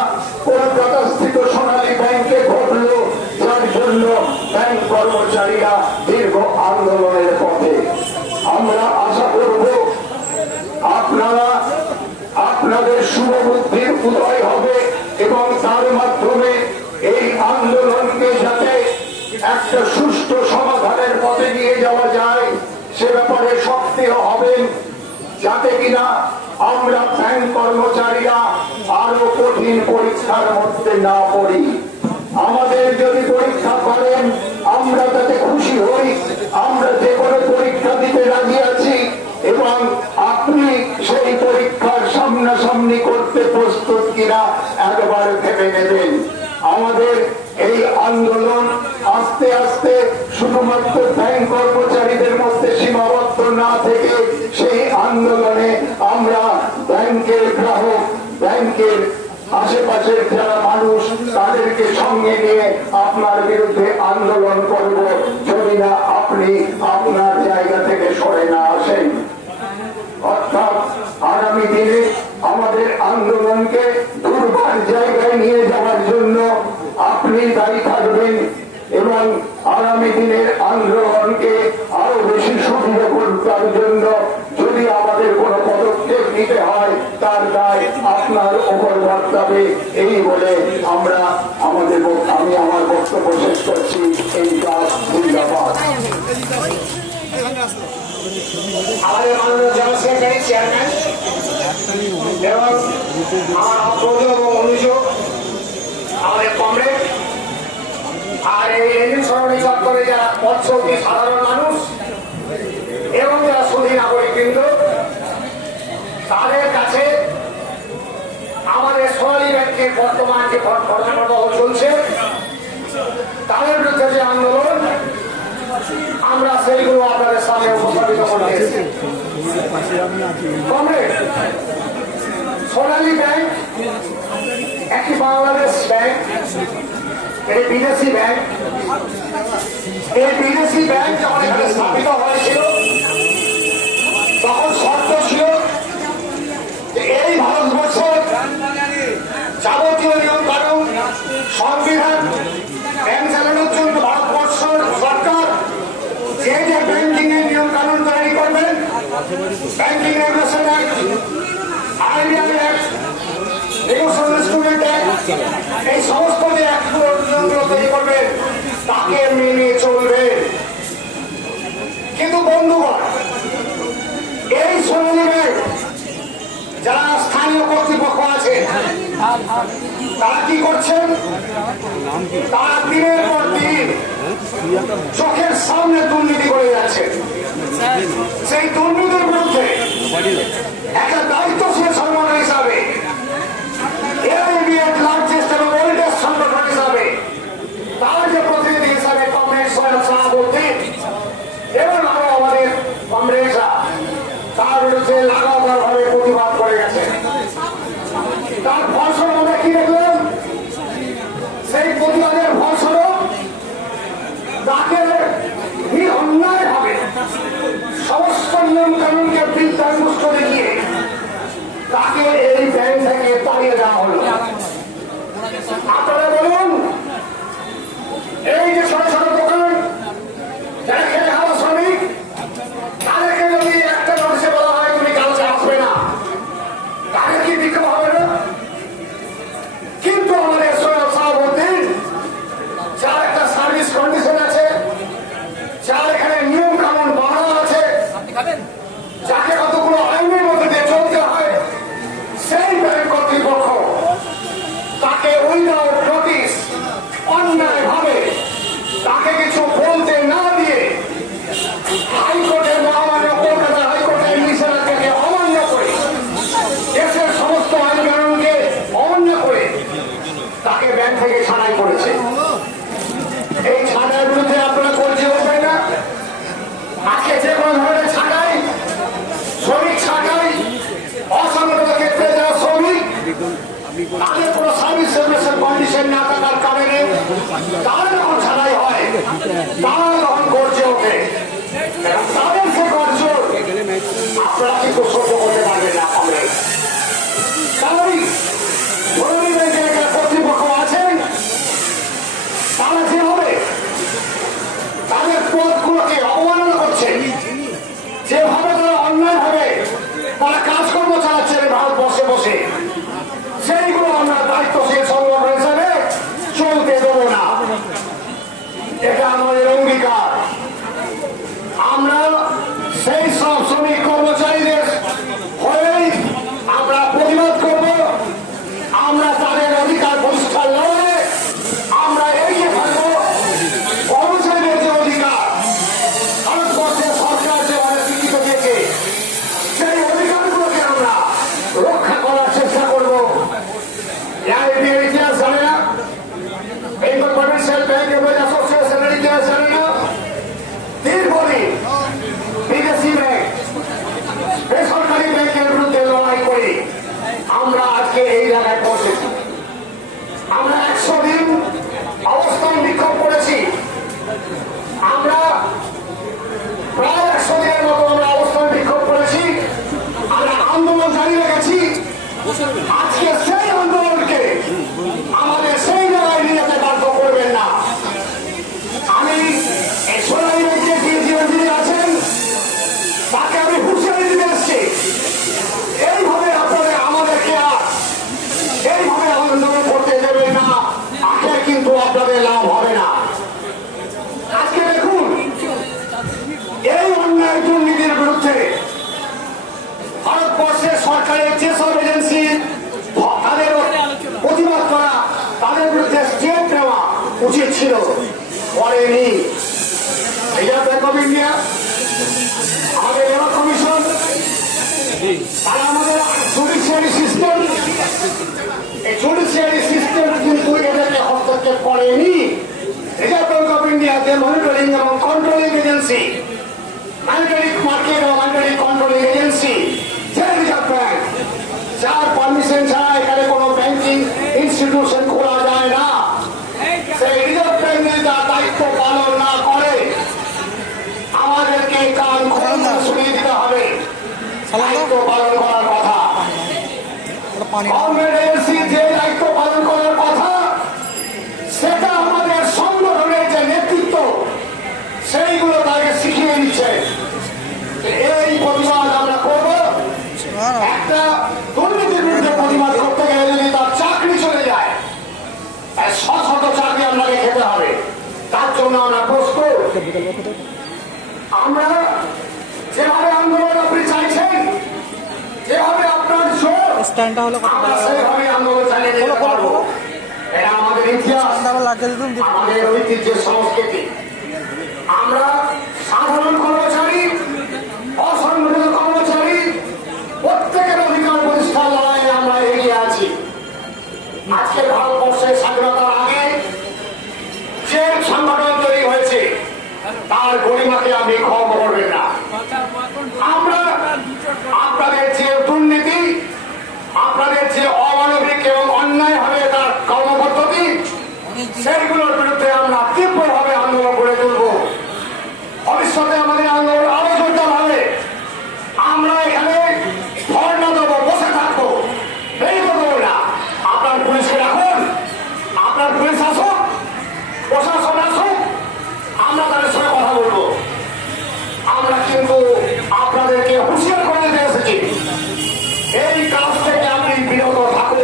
কলকাতা স্থিত সোনালী ব্যাংকে ঘটলো যার জন্য ব্যাংক কর্মচারীরা দীর্ঘ আন্দোলনের পথে। আমরা আশা করব আপনারা আপনাদের শুভবুদ্ধির উদয় হবে এবং তার মাধ্যমে এই আন্দোলনকে যাতে একটা সুষ্ঠু সমাধানের পথে নিয়ে যাওয়া যায় সে ব্যাপারে সক্রিয় হবেন, যাতে কিনা আমরা ব্যাংক কর্মচারীরা আরো কঠিন পরীক্ষার মধ্যে না পড়ি। আমাদের যদি পরীক্ষা করেন আমরা তাতে খুশি হই, আমরা যে কোনো পরীক্ষা দিতে রাজি আছি এবং আপনি সেই পরীক্ষার সামনাসামনি করতে প্রস্তুত কিনা একবার ভেবে নেবেন। আমাদের এই আন্দোলন আস্তে আস্তে শুধুমাত্র ব্যাংক কর্মচারীদের মধ্যে সীমাবদ্ধ না থেকে সেই আন্দোলনে আমরা ব্যাংকের গ্রাহক, ব্যাংকের আশেপাশের যারা মানুষ তাদেরকে সঙ্গে নিয়ে আপনার বিরুদ্ধে আন্দোলন করব, যদি না আপনি আপনার জায়গা থেকে সরে না আসেন। অর্থাৎ আগামী দিনে আমাদের আন্দোলনকে দুর্বার জায়গায় নিয়ে যাওয়ার জন্য আপনি দায়ী থাকবেন এবং আগামী দিনের আন্দোলনকে আরো বেশি সুবিধা করার জন্য যদি আমাদের কোনো পদক্ষেপ নিতে হয় তার দায় আপনার উপর বর্তাবে। এই বলে আমি আমার বক্তব্য শেষ করছি। এই কাজ জিন্দাবাদ। আমাদের মাননীয় জেনারেল সেক্রেটারি চেয়ারম্যান এবং আমার অগ্রজ এবং অনুজ আমাদের কমরেড আর এই রেজিম সরণি চত্বরে যারা পথচলতি সাধারণ মানুষ এবং যারা সুধী নাগরিকবৃন্দ, তাদের কাছে আমাদের সোনালী ব্যাংকের বর্তমান যে ঘটনা চলছে তাদের বিরুদ্ধে যে আন্দোলন আমরা সেইগুলো আপনাদের সামনে উপস্থাপিত করতে এসেছি। কমরেড, সোনালী ব্যাংক একটি বাংলাদেশ ব্যাংক, এটি বিদেশি ব্যাংক। এই বিদেশি ব্যাংক যখন এখানে স্থাপিত হয়েছিল তখন শর্ত ছিল যে এই ভারতবর্ষের যাবতীয় নিয়ম কানুন সংবিধান ব্যাংক চালানোর জন্য ভারতবর্ষ সরকার যে যে ব্যাংকিং এর নিয়ম কানুন তৈরি করবেন, banking regulation act, IDI act, negotiation instrument act, এই সমস্ত যে অ্যাক্ট তাকে মেনে চলবে। কিন্তু বন্ধুগণ, এই সোনালী ব্যাংক যারা স্থানীয় কর্তৃপক্ষ আছে তারা কি করছেন? তারা দিনের পর দিন চোখের সামনে দুর্নীতি করে যাচ্ছে। সেই দুর্নীতির বিরুদ্ধে একটা দায়িত্বশীল সংগঠন হিসাবে, লার্জেস্ট এবং ওল্ডেস্ট সংগঠন হিসাবে তার যে প্রতিনিধি হিসাবে কমরেড সৈয়দ শাহাবুদ্দিন এবং আরো আমাদের কমরেডরা তার বিরুদ্ধে লাগাতার ভাবে প্রতিবাদ করে গেছে। তার ফলস্বরূপ আমরা কি দেখলাম? সেই প্রতিবাদের ফলস্বরূপ তাকে অন্যায় ভাবে সমস্ত নিয়ম কানুনকে বিদ্যাঙ্গুষ্ট দেখিয়ে তাকে এই ব্যাংক থেকে তাড়িয়ে দেওয়া হলো। আপনারা বলুন, এই যে ছোট ছোট দোকান যারা খেলে খাওয়া শ্রমিক, তাদেরকে যদি একটা নোটিশে বলা হয় তুমি কালকে আসবে না, তাদের কি বিক্ষোভ হবে না? কিন্তু আমাদের সৈয়দ শাহাবুদ্দিন, যার একটা সার্ভিস কন্ডিশন আছে, যার এখানে নিয়ম কানুন বাড়ানো আছে, যাকে কতগুলো আইনের মধ্যে দিয়ে চলতে হয়, সেই ব্যাংক কর্তৃপক্ষ তাকে উইদাউট নোটিশ অন্যায় ভাবে তাকে কিছু বলতে না দিয়ে হাইকোর্টের মহামান্য কলকাতা হাইকোর্টের নিষেধাজ্ঞাকে অমান্য করে, দেশের সমস্ত আইন কানুনকে অমান্য করে তাকে ব্যাংক থেকে ছাড়াই করেছে। এই ছাড়ার বিরুদ্ধে আপনারা করছে হবেন না? আজকে যে কোনো ধরনের ছাড়াই, শ্রমিক ছাড়াই, অসংগঠিত ক্ষেত্রে যারা শ্রমিক তাদের কোনো সার্ভিস সার্ভিসের কন্ডিশন না থাকার কারণে তারা যখন ছাড়াই হয়, তারা যখন গর্জে ওঠে, তাদের সে গর্জ আপনারা কিন্তু সহ্য করতে পারবেন না। আমরা তাই সোনালী ব্যাংকের একটা কর্তৃপক্ষ আছেন, তারা যেভাবে তাদের পদগুলোকে অবমাননা করছেন, যেভাবে তারা অন্যায় ভাবে তারা কাজকর্ম চালাচ্ছেন ভারতবর্ষে বসে, সেইগুলো আমরা দায়িত্বশীল সংগঠন হিসাবে চলতে দেবো না। এটা আমাদের অঙ্গীকার। আমরা সেই সব শ্রমিক কর্মচারীদের হয়েই আমরা প্রতিবাদ করব। আমরা তাদের অধিকার প্রতিষ্ঠার লড়াইয়ে আমরা এগিয়ে থাকবো। কর্মচারীদের যে অধিকার ভারতবর্ষের সরকার যেভাবে স্বীকৃত দিয়েছে, সেই অধিকারগুলোকে আমরা রক্ষা করার চেষ্টা করবো। ইতিহাস জানে না, এই কমার্শিয়াল ব্যাংক অ্যাসোসিয়েশনের ইতিহাস জানে না। দীর্ঘদিন বিদেশি ব্যাংক, বেসরকারি ব্যাংকের বিরুদ্ধে লড়াই করে আমরা আজকে এই জায়গায় পৌঁছেছি। আমরা 100 দিন অবস্থান বিক্ষোভ করেছি। আমরা প্রায় 100 দিনের মতো আমরা অবস্থান বিক্ষোভ করেছি। আমরা আন্দোলন জারি রেখেছি। আজকে সেই আন্দোলনকে আমাদের সেই জায়গায় নিয়ে যেতে বাধ্য করবেন না। আমি সোনালী ব্যাংকের যিনি আছেন তাকে আমি হুঁশিয়ারি দিতে এসছি, এইভাবে আপনাদের আমাদেরকে আর এইভাবে আন্দোলন করতে দেবেন না, আখের কিন্তু আপনাদের লাভ হবে না। আজকে দেখুন, এই অন্যায় দুর্নীতির বিরুদ্ধে ভারতবর্ষের সরকারের যেসব এজেন্সি তাদের প্রতিবাদ করা, তাদের বিরুদ্ধে স্টেপ নেওয়া উচিত ছিল, করেনি। রিজার্ভ ব্যাংক অফ ইন্ডিয়া, আমাদের লেবার কমিশন, তারা আমাদের জুডিশিয়ারি সিস্টেম, এই জুডিশিয়ারি সিস্টেম কিন্তু এদেরকে হস্তক্ষেপ করেনি। রিজার্ভ ব্যাংক অফ ইন্ডিয়া যে মনিটরিং এবং কন্ট্রোলিং এজেন্সি, মনিটরি মার্কেট এবং মনিটরি কন্ট্রোলিং এজেন্সি, যে রিজার্ভ ব্যাংক, যার পারমিশন ছাড়া এখানে কোনো ব্যাংকিং ইনস্টিটিউশন খোলা যায় না, সেই রিজার্ভ ব্যাংক তার দায়িত্ব পালন না করে আমাদেরকে কান খুলে শুনিয়ে দিতে হবে দায়িত্ব পালন করার কথা। গভর্নমেন্ট এজেন্সি যে দায়িত্ব পালন করার কথা, সেটা আমাদের সংগঠনের যে নেতৃত্ব সেইগুলো তাকে শিখিয়ে দিচ্ছে। এই প্রতিবাদ আমরা করব। একটা দুর্নীতির বিরুদ্ধে প্রতিবাদ করতে গেলে যদি তার চাকরি চলে যায়, শত শত চাকরি আপনাকে খেতে হবে। তার জন্য আমরা যেভাবে আন্দোলন আপনি চাইছেন, যেভাবে আপনার জোর, স্ট্যান্ডটা হলো কত আমরা সেভাবে আন্দোলন চালিয়ে যেতে পারবো। এটা আমাদের ইতিহাস, আমাদের ঐতিহ্যের সংস্কৃতি। আমরা সাধারণ কর্মচারী, অসংগঠিত কর্মচারী, প্রত্যেকের অধিকার প্রতিষ্ঠার লড়াইয়ে আমরা এগিয়ে আছি। আজকে ভারতবর্ষের স্বাধীনতার আগে যে সংগঠন তৈরি হয়েছে তার গরিমাকে আপনি ক্ষমা করবেন না। আমরা আপনাদের যে দুর্নীতি, আপনাদের যে অমানবিক এবং অন্যায় ভাবে তার কর্মপদ্ধতি, সেইগুলোর বিরুদ্ধে আমরা তীব্রভাবে আন্দোলন করে তুলব। ভবিষ্যতে আমাদের আন্দোলন আরো জোরদার হবে। আমরা এখানে ধর্ণা দেবো, বসে থাকবো, এই দেবো না। আপনার পুলিশকে রাখুন, আপনার পুলিশ আসুক, প্রশাসন আসুক, আমরা তাদের সঙ্গে কথা বলবো। আমরা কিন্তু আপনাদেরকে হুঁশিয়ার করে দিতে এসেছি, এই কাজ থেকে আপনি বিরত থাকুন।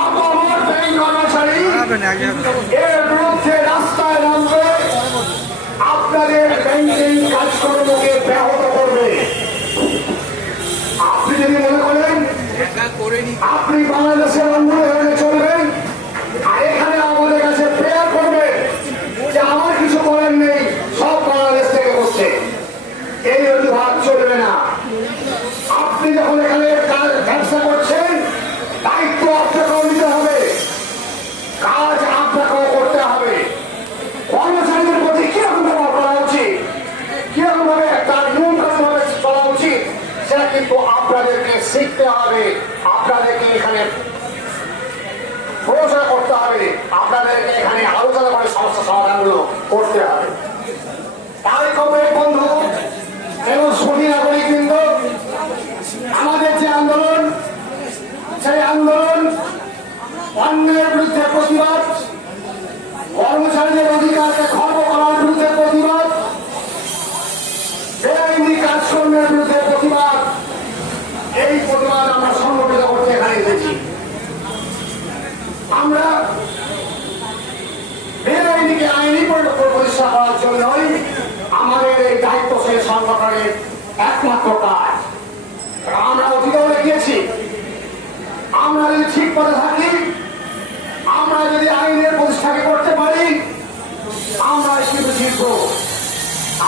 আমার ব্যাংক কর্মচারী এর বিরুদ্ধে রাস্তায় নামবে, আপনাদের ব্যাংকিং কাজকর্মকে ব্যাহত করবে। আপনি যদি মনে করেন আপনি বাংলাদেশের আন্দোলনে চলবেন আর এখানে আমাদের কাছে প্রেয়ার করবেন যে আমার কিছু করার নেই, সব বাংলাদেশ থেকে করছে, এই অজুহাত চলবে না। আপনি যখন এখানে ব্যবসা করছেন, দায়িত্ব আপনাকেও নিতে হবে, কাজ আপনাকেও করতে হবে। কর্মচারীদের প্রতি কিরকম ব্যবহার করা উচিত, কিরকম ভাবে তার নিয়ম কানুন ভাবে চলা উচিত, সেটা কিন্তু আপনাদেরকে শিখতে হবে, আপনাদেরকে এখানে প্রচার করতে হবে, আপনাদেরকে এখানে আলোচনা করে সমস্যা সমাধানগুলো করতে হবে। তাই কমরেড বন্ধু এবং সুধী নাগরিকবৃন্দ, আমাদের যে আন্দোলন, সেই আন্দোলন অন্যায়ের বিরুদ্ধে প্রতিবাদ, কর্মচারীদের অধিকারকে খর্ব করার বিরুদ্ধে প্রতিবাদ, বেআইনি কাজকর্মের বিরুদ্ধে প্রতিবাদ, এই প্রতিবাদ আমরা সংগঠিত করতে এখানে এসেছি। আমরা বেআইনিকে আইনি প্রতিষ্ঠা করার জন্যই আমাদের এই দায়িত্বশীল সংগঠনের একমাত্র কাজ। আমরা অতীতেও দেখিয়েছি, আমরা যদি ঠিক পথে থাকি, আমরা যদি আইনের প্রতিষ্ঠাকে করতে পারি, আমরা কিন্তু জিতব।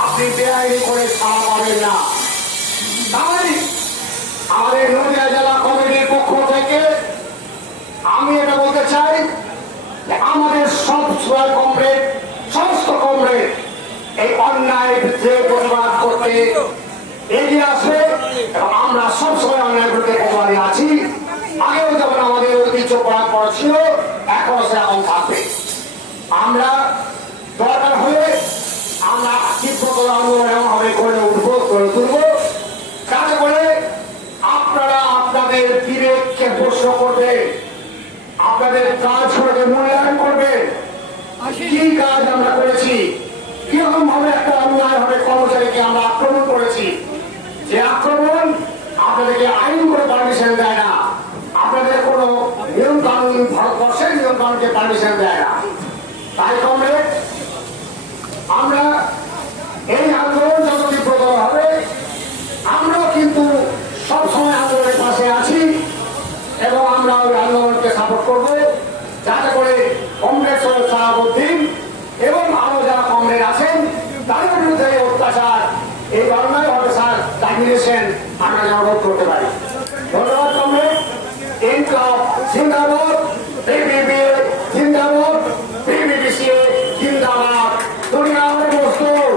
আপনি বেআইনি করে ছাড়া পাবেন না। তাই আমাদের নদিয়া জেলা কমিটির পক্ষ থেকে আমি এটা বলতে চাই, আমাদের সব কমরেড, সমস্ত কমরেড এই অন্যায় বিরুদ্ধে প্রতিবাদ করতে এগিয়ে আসবে এবং আমরা সবসময় অন্যায় বিরুদ্ধে প্রতিবাদী আছি। আগেও যেমন আমাদের ঐতিহ্য পরাম্পরা ছিল, এখনো সেরকম থাকবে। আমরা দরকার হলে আমরা তীব্রতর আন্দোলন এমনভাবে করে উঠবো, করে তুলব, যাতে করে আপনারা আপনাদের বিবেককে প্রশ্ন করবে, আপনাদের কাজগুলোকে মূল্যায়ন করবে। কি কাজ আমরা করেছি, কিরকম ভাবে একটা অন্যায় ভাবে কর্মচারীকে আমরা আক্রমণ করেছি, যে আক্রমণ আপনাদেরকে আইন করে পারমিশন দেয় না, আপনাদের কোন নিয়ম কানুন, ভারতবর্ষের নিয়ম কানুনকে পারমিশন দেয় না। তাই কমরেড, আমরা এই আন্দোলন যত তীব্রতর হবে, আমরাও কিন্তু সবসময় আন্দোলনের পাশে আছি এবং আমরা ওই আন্দোলনকে সাপোর্ট করব, যাতে করে কমরেড সৈয়দ সাহাবুদ্দিন এবং আরো যারা কমরেড আছেন তাদের বিরুদ্ধে অত্যাচার, এই অন্যায় অত্যাচার টার্মিনেশন আমরা যেন রোধ করতে পারি। ধন্যবাদ কমরেড। ইনকলাব জিন্দাবাদ, পিপিপি জিন্দাবাদ, পিপিপিসি জিন্দাবাদ, দুনিয়ার মজদুর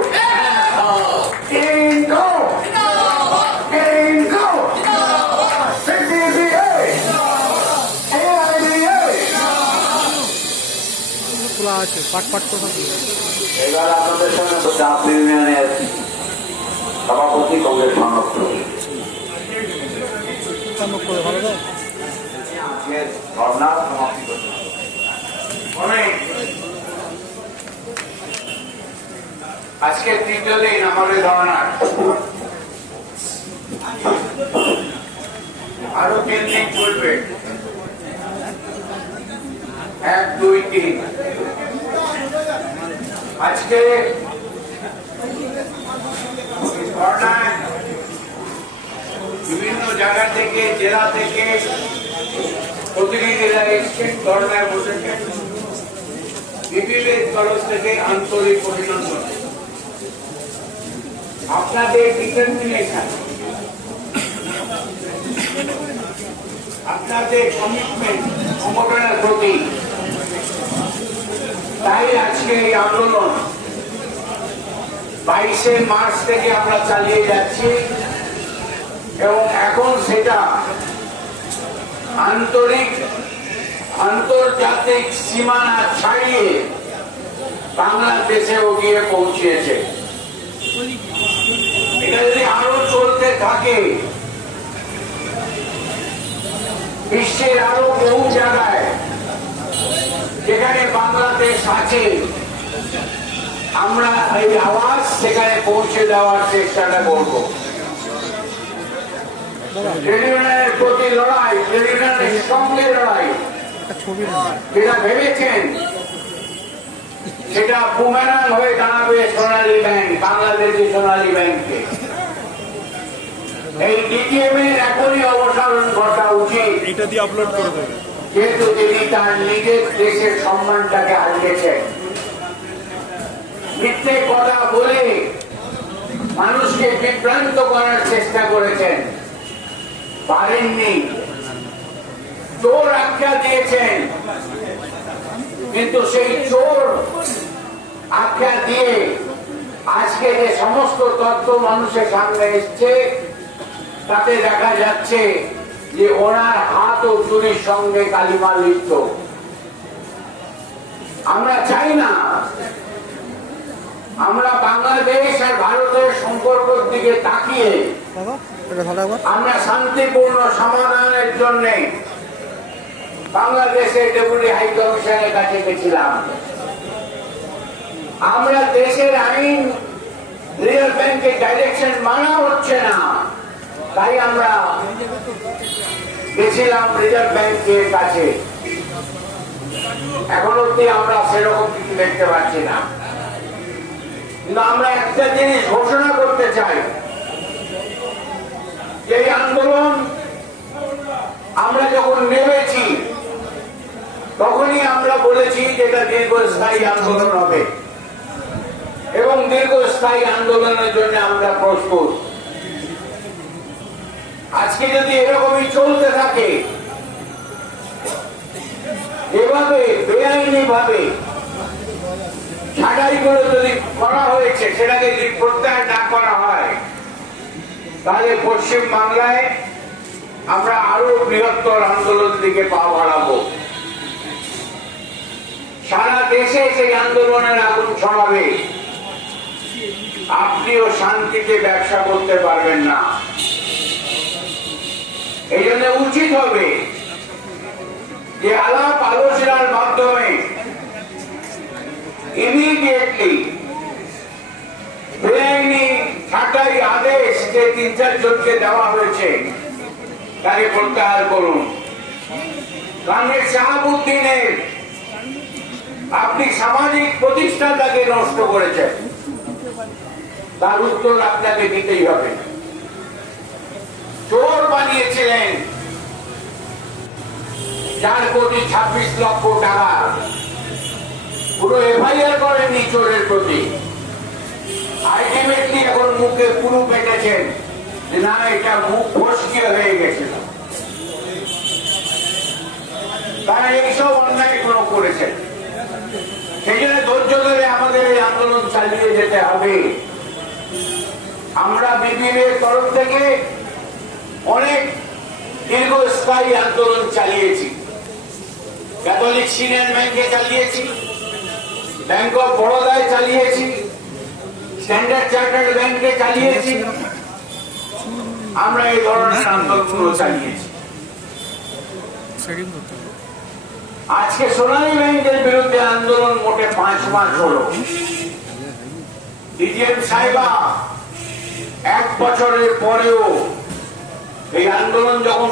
ইনকলাব, ইনকলাব, পিপিপি, এআইডিএ। খোলা আছে, পাট পাট কথা দিয়ে। এবার আপনাদের সঙ্গে চাপ ইউনিয়নের সভাপতি কংগ্রেস সনদ করে ভালো যায়। ধর্ণা সমাপ্তি করতে অনেক আজকে তৃতীয় দিন আমাদের ধর্ণার, আরো 3 দিন চলবে, 1, 2, 3। আজকে ধর্নায় বিভিন্ন জায়গা থেকে, জেলা থেকে প্রতিনিধিরা এসছেন, ধর্নায় বসেছেন। বিপিএলের তরফ থেকে আন্তরিক অভিনন্দন। আপনাদের ডিটারমিনেশন, আপনাদের কমিটমেন্ট সংগঠনের প্রতি, তাই আজকে এই আন্দোলন 22শে মার্চ থেকে আমরা চালিয়ে যাচ্ছি এবং এখন সেটা আন্তর্জাতিক সীমানা ছাড়িয়ে বাংলাদেশেও গিয়ে পৌঁছেছে। এটা যদি আরো চলতে থাকে, বিশ্বের আরো বহু জায়গায় যেখানে বাংলাদেশ আছে, আমরা এই আওয়াজ সেখানে পৌঁছে দেওয়ার চেষ্টাটা করব। ট্রেড ইউনিয়নের প্রতি লড়াই, ট্রেড ইউনিয়নের সঙ্গে লড়াই, যেটা ভেবেছেন সেটা বুমেরাং হয়ে দাঁড়াবে সোনালী ব্যাংক, বাংলাদেশি সোনালী ব্যাংকে। এই ডিটিএম এর এখনই অবসান ঘটা উচিত, এটা দিয়ে আপলোড করে দেবে। যেহেতু তিনি তার নিজের দেশের সম্মানটাকে হারিয়েছেন। মিথ্যে কথা বলে মানুষকে বিভ্রান্ত করার চেষ্টা করেছেন, পারেননি। চোর আখ্যা দিয়েছেন, কিন্তু সেই চোর আখ্যা দিয়ে আজকে যে সমস্ত তথ্য মানুষের সামনে এসছে, তাতে দেখা যাচ্ছে যে ওনার হাত ও চুরির সঙ্গে কালিমা লিপ্ত। আমরা চাই না, আমরা বাংলাদেশ আর ভারতের সম্পর্কের দিকে তাকিয়ে আমরা শান্তিপূর্ণ সমাধানের জন্য বাংলাদেশের ডেপুটি হাই কমিশনের কাছে গেছিলাম। আমরা দেশের আইন, রিজার্ভ ব্যাংকের ডাইরেকশন মানা হচ্ছে না, তাই আমরা গেছিলাম রিজার্ভ ব্যাংকের কাছে। এখন অব্দি আমরা সেরকম কিছু দেখতে পাচ্ছি না। কিন্তু আমরা একটা জিনিস ঘোষণা করতে চাই, এই আন্দোলন আমরা যখন নেমেছি তখনই আমরা বলেছি যে এটা দীর্ঘস্থায়ী আন্দোলন হবে এবং দীর্ঘস্থায়ী আন্দোলনের জন্য আমরা প্রস্তুত। আজকে যদি এরকমই চলতে থাকে, এভাবে বেআইনি ভাবে ছাঁটাই করে যদি করা হয়েছে সেটাকে যদি প্রত্যাহার না করা হয়, তাহলে পশ্চিম বাংলায় আমরা আরো বৃহত্তর আন্দোলন দিকে পা বাড়াবো। সারা দেশে সেই আন্দোলনের আগুন ছড়াবে, আপনিও শান্তিতে ব্যবসা করতে পারবেন না। এই জন্য উচিত হবে যে আলাপ আলোচনার মাধ্যমে ইমিডিয়েটলি বেআইনি ছাঁটাই আদেশ যে 3-4 জনকে দেওয়া হয়েছে তাকে প্রত্যাহার করুন। কারণের শাহাবুদ্দিনের আপনি সামাজিক প্রতিষ্ঠানটাকে নষ্ট করেছেন, তার উত্তর আপনাকে দিতেই হবে। চোর বানিয়েছিলেন 4,26,00,000 টাকা, পুরো এফআইআর করেননি চোরের প্রতি। আলটিমেটলি এখন মুখে পুরু পেটেছেন যে না, এটা মুখ ফসকিয়ে হয়ে গেছিল। তারা এইসব অন্যায় করেছেন। সেই জন্য ধৈর্য ধরে আমাদের এই আন্দোলন চালিয়ে যেতে হবে। আমরা বিপিএলের তরফ থেকে অনেক দীর্ঘস্থায়ী আন্দোলন চালিয়েছি। ক্যাথলিক সিনিয়র ব্যাংকে চালিয়েছি, ব্যাংক অফ বরোদায় চালিয়েছি, স্ট্যান্ডার্ড চার্টার্ড ব্যাংকে চালিয়েছি। আমরা এই ধরনের আন্দোলনগুলো চালিয়েছি। আজকে সোনালী ব্যাংকের বিরুদ্ধে আন্দোলন মোটে 5 মাস হলো। ডিজিএম সাহেবা 1 বছরের পরেও এই আন্দোলন যখন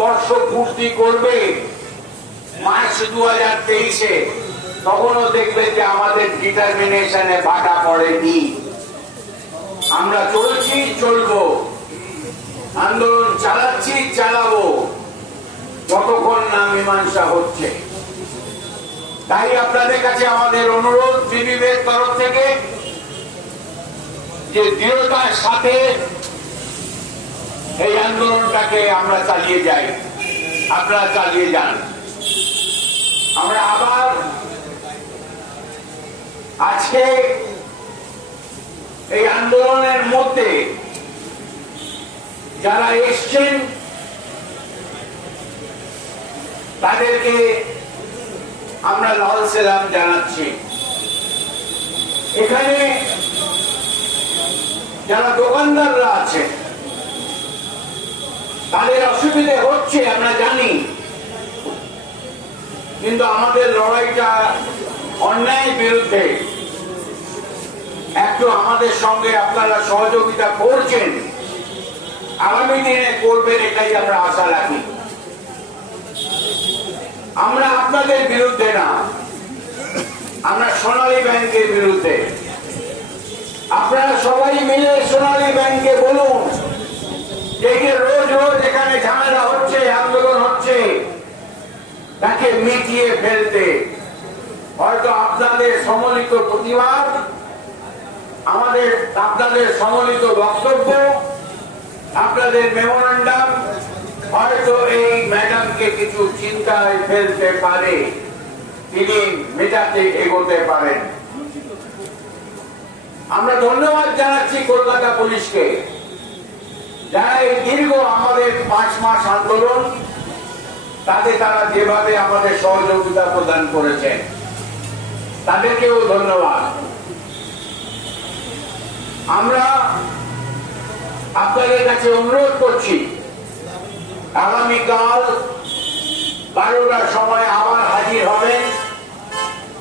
বর্ষ পূর্তি করবে মার্চ 2023-এ, তখনও দেখবে যে আমাদের ডিটারমিনেশনে বাধা পড়েনি। আমরা চলছি, চলবো, আন্দোলন চালাচ্ছি, চালাবো, যতক্ষণ না মীমাংসা হচ্ছে। তাই আপনাদের কাছে আমাদের অনুরোধ বিবিধের তরফ থেকে যে দৃঢ়তার সাথে এই আন্দোলনটাকে আমরা চালিয়ে যাই, আপনারা চালিয়ে যান। আমরা আবার আজকে এই আন্দোলনের মধ্যে যারা এসছেন তাদেরকে আমরা লাল সালাম জানাচ্ছি। এখানে যারা দোকানদাররা আছে তাদের অসুবিধে হচ্ছে আমরা জানি, কিন্তু আমাদের লড়াইটা অন্যায়ের বিরুদ্ধে। একটু আমাদের সঙ্গে আপনারা সহযোগিতা করছেন, আগামী দিনে করবেন, এটাই আমরা আশা রাখি। আমরা আপনাদের বিরুদ্ধে না, আমরা সোনালী ব্যাংকের বিরুদ্ধে। আপনারা সবাই মিলে সোনালী ব্যাংকে বলুন যে রোজ রোজ এখানে ঝামেলা হচ্ছে, আন্দোলন হচ্ছে, তাকে মিটিয়ে ফেলতে। হয়তো আপনাদের সম্মিলিত প্রতিবাদ, আপনাদের সম্মিলিত বক্তব্য, আপনাদের মেমোরেন্ডাম হয়তো এই ম্যাডামকে কিছু চিন্তায় ফেলতে পারে, তিনি মেটাতে এগোতে পারেন। আমরা ধন্যবাদ জানাচ্ছি কলকাতা পুলিশকে, যারা এই দীর্ঘ আমাদের 5 মাস আন্দোলন তাতে তারা যেভাবে আমাদের সহযোগিতা প্রদান করেছেন, তাদেরকেও ধন্যবাদ। আমরা আপনাদের কাছে অনুরোধ করছি, আগামীকাল 12টার সময় আবার হাজির হবেন।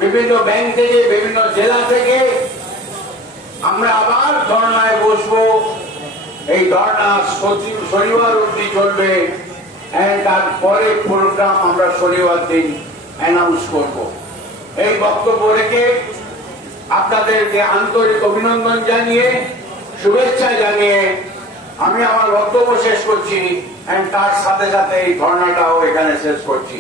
বিভিন্ন ব্যাংক থেকে, বিভিন্ন জেলা থেকে আমরা আবার ধর্নায় বসবো। এই ধর্না শনিবার অবধি চলবে, তারপরে প্রোগ্রাম আমরা শনিবার দিন অ্যানাউন্স করব। এই বক্তব্য রেখে আপনাদেরকে আন্তরিক অভিনন্দন জানিয়ে, শুভেচ্ছা জানিয়ে আমি আমার বক্তব্য শেষ করছি, তার সাথে সাথে এই ধর্নাটাও এখানে শেষ করছি।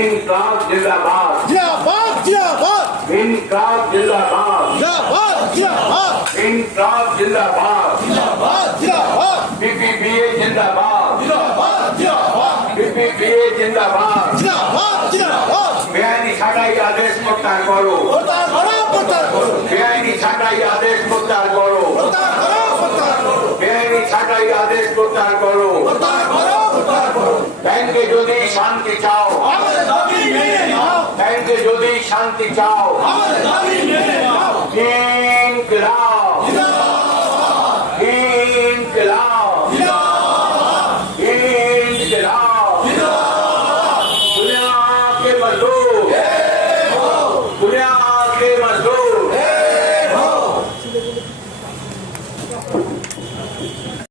ইনকলাব জিন্দাবাদ, জিন্দাবাদ, জিন্দাবাদ, ইনকলাব জিন্দাবাদ, জিন্দাবাদ, জিন্দাবাদ, ইনকলাব জিন্দাবাদ, জিন্দাবাদ, জিন্দাবাদ, বিপিবিএ জিন্দাবাদ, জিন্দাবাদ, জিন্দাবাদ, বিপিবিএ জিন্দাবাদ। জিন্দাবাদ, জিন্দাবাদ। বেআইনি ছাঁটাই আদেশ প্রত্যাহার করো, প্রত্যাহার করো, প্রত্যাহার করো, বেআইনি ছাঁটাই আদেশ প্রত্যাহার করো, প্রত্যাহার করো, প্রত্যাহার করো, বেআইনি ছাঁটাই আদেশ প্রত্যাহার করো। প্রত্যাহার করো, প্রত্যাহার করো। ব্যাংকে যদি শান্তি চাও, আমাদের দাবি মেনে নাও, ব্যাংকে যদি শান্তি চাও, আমাদের দাবি মেনে নাও।